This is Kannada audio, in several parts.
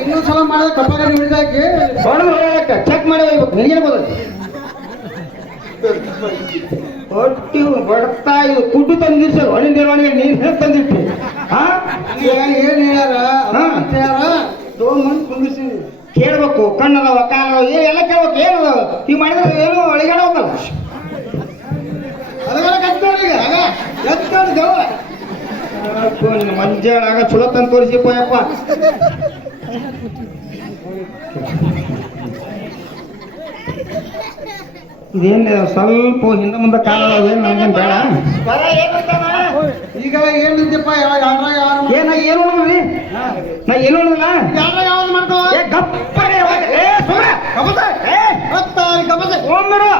ಇನ್ನೊಂದ್ ಸಲ ಮಾಡಿದ್ರೆ ಕಪ್ಪಾಗ ಹಿಡಿದಾಕಿ ಹೊಡೆದು ಹೊಡೆಯಕ್ಕೆ ಚೆಕ್ ಮಾಡಿ ಹೋಗ್ಬೇಕು. ನಿನಗೇನು ಗೊತ್ತೈತಿ? ಹೊಟ್ಟಿ ಬಡ್ತಾ ಇದು ಕುಡ್ಡು ತಂದಿರ್ಸಲ್ಲ ಒಳ್ಳೆ ನಿರ್ವಹಣೆಗೆ ನೀನು ತಂದಿಟ್ಟು ಹಾ ಏನ್ ಹೇಳ್ಯಾರ? ಹೇಳ್ಯಾರ? ತಗೊಂಬಂದು ಕುಂದಿರ್ಸಿನಿ ಕೇಳ್ಬೇಕು ಕಣ್ಣದವ ಏ ಎಲ್ಲ ಕೇಳ್ಬೇಕು. ಏನು ನೀವು ಮಾಡಿದ್ರೆ ಏನು ಒಳಗಡೆ ಹೋಗಲ್ಲ ಅದೆಲ್ಲ ಕಟ್ ನೋಡಿ ಆಗ ಎತ್ ನೋಡಿ ಗವ ಅಪ್ಪೋ, ನಿನ್ನ ಮಂಜಾಳಾಗ ಚಲೋ ತಂದು ತೋರಿಸಿ ಪೋಯಪ್ಪ ಇದೇನು ಸ್ವಲ್ಪ ಹಿಂದೆ ಮುಂದೆ ಕಾಲ ಏನು ನನಗೇನು ಬೇಡ. ಈಗ ಏನ್ ನಿಂತಪ್ಪ ಯಾವ್ದ್ರಾಗ ಯಾರು ಏ ನಾ ಏನು ನೋಡ್ರಿ ನಾ ಏನು ಯಾವ್ದ್ರಾಗ ಯಾವ್ದು ಮಾಡ್ತಾವ? ಕಬಸ ಒಮ್ಮೆರು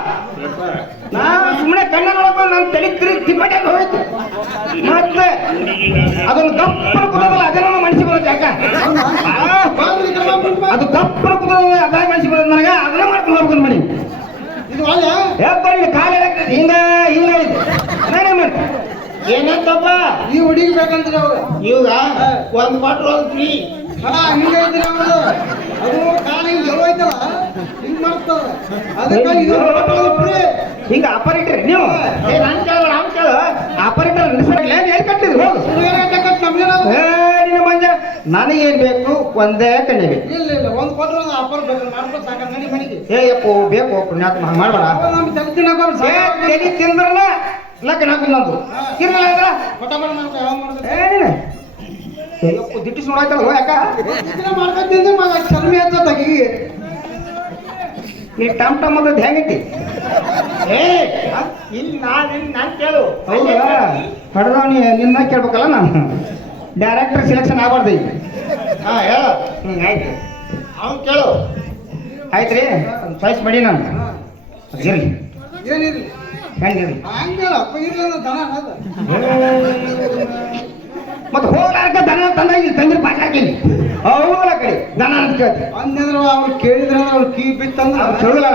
ನಾ ಸುಮ್ಮನೆ ಕಣ್ಣ ನೋಡ್ಕೊಂಡು ನನ್ನ ತಲೆ ತಿರುಗಿ ತಿಪ್ಪಟೆ ಅದೊಂದು ದಪ್ಪನ ಕುದಲ್ಲ ಅದನ್ನ ಮನಸ್ಸಿ ಬರುತ್ತೆ ಯಾಕ? ಅದು ದಪ್ಪನ ಕುದಲ್ಲ ಅದ ಮನಸ್ಸಿ ಬರುತ್ತೆ ನನಗೆ ಅದನ್ನ ಮಾಡ್ಕೊಂಡು ಹೋಗ್ಕೊಂಡು ಮಾಡಿ ಇದು ಯಾಕೆ ಕಾಲ ಹಿಂಗ ಹಿಂಗ ನಾನೇ ಮಾಡಿ ಏನಂತಪ್ಪ ಈ ಹುಡುಗಿ ಬೇಕಂತ ಅವ್ರು. ಇವಾಗ? ಒಂದ್ ಒಂದು ಫ್ರೀ ಹಾ ಹಿಂಗೈತ್ರಿ ಅವ್ರು. ಅದು ಕಾಲ ಹಿಂಗ್ ಐತಲ್ಲ ಹಿಂಗ್ ಮಾಡ್ತಾವ ಅದಕ್ಕೆ ಇದು. ಹಿಂಗ ಆಪರೇಟರ್ ನೀವು. ಏ ನಾನು ಕೇಳ ನಾನು ಕೇಳ. ಆಪರೇಟರ್ ನಿಸರ್ಗ ನನಗೇನ್ ಬೇಕು? ಒಂದೇ ಕಣ್ಣೆ ಬೇಕು. ಇಲ್ಲ ಇಲ್ಲ ಒಂದ್ ಕೊಟ್ರೆ ಒಂದು ಆಫರ್ ಬೇಕು. ಮಾಡ್ಕೊಂಡು ಸಾಕ ನಡಿ ಮನೆಗೆ. ಏ ಯಪ್ಪು ಬೇಕು ಮಾಡ್ಬೇಡ. ಅವ ನಮ್ ತಲೆ ತಿನ್ನಕ ಏ ತಲಿ ತಿಂದ್ರನ ಲಗ್ನ ಹಾಕಿಲ್ಲ ನಂದು ಇರ್ಲಿಲ್ಲ ಅಂದ್ರೆ ಪಟ ಪಟ ಮಾಡ್ಕೊ ಯಾವ ಮಾಡ್ಬೇಕು? ಏ ನೀನು ಏ. ಯಪ್ಪು ದಿಟ್ಟಿಸ್ ನೋಡಾಯ್ತಲ್ಲ ಹೋ ಯಾಕ? ಮಾಡ್ಕೊಂತಿಂದ್ರೆ ಮಗ ಚರ್ಮಿ ನೀ ಟಮ್ ಟಮ್ ಅನ್ನೋದು ಹೆಂಗೈತಿ? ಏ ಇಲ್ಲಿ ನಾನು ನಾನು ಕೇಳು. ಹೌದಾ? ಹೊಡೆದವ ನೀ ನಿನ್ನ ಕೇಳ್ಬೇಕಲ್ಲ ನಾನು. ಡೈರೆಕ್ಟರ್ ಸೆಲೆಕ್ಷನ್ ಆಗಬಾರ್ದು ಈಗ. ಹಾ ಹೇಳು. ಹ್ಞೂ ಆಯ್ತು. ಅವ್ನು ಕೇಳು. ಆಯ್ತು ರೀ ಚಾಯ್ಸ್ ಮಾಡಿ ನಾನು. ಇರಲಿ. ಏನಿರ್ಲಿ ಹೆಂಗಿರಲಿ ಇರ್ಲಿ? ದನ ಮತ್ತೆ ಹೋಗ್ಲಾರ್ಕ ದನ ತಂದ ಇಲ್ಲಿ ತಂದಿರ ಹಾಕಿನಿ ಹೋಗಲ್ಲ ಕಡೆ. ದನ ಅಂತ ಕೇಳ್ತಿ. ಅಂದ್ರ ಅವ್ರು ಕೇಳಿದ್ರ ಅವ್ರು ಕೀ ಬಿತ್ತಂದ್ರ ಅವ್ರು ಕೇಳಲ್ಲ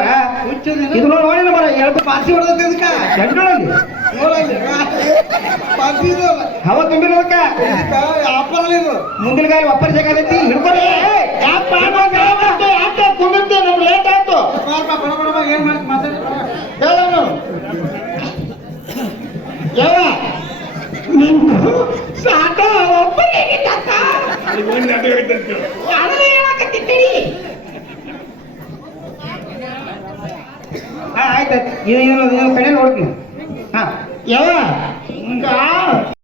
ಇದು ನೋಡಿ ಬರ ಎರಡು ಪಾಸಿ ಹೊಡೆದ ಇದಕ್ಕ. ಪಾಸಿ ಇದು. ಹವ ತುಂಬಿರೋದಕ್ಕ. ಮುಂದಿನ ಒಪ್ಪರ್ಸಕ್ಕಾಗತ್ತಿ ಹಿಡ್ಕೊಳ್ಳಿ ಯಾಕೆ ಕುಂದಿರ್ತೀವಿ ನಮ್ಗೆ ಲೇಟ್ ಆಯ್ತು. ಏನ್ ಹೇಳೋನು ಏನು ಕಡೆ ನೋಡ್ತೀನಿ. ಹಾ. ಯಾವ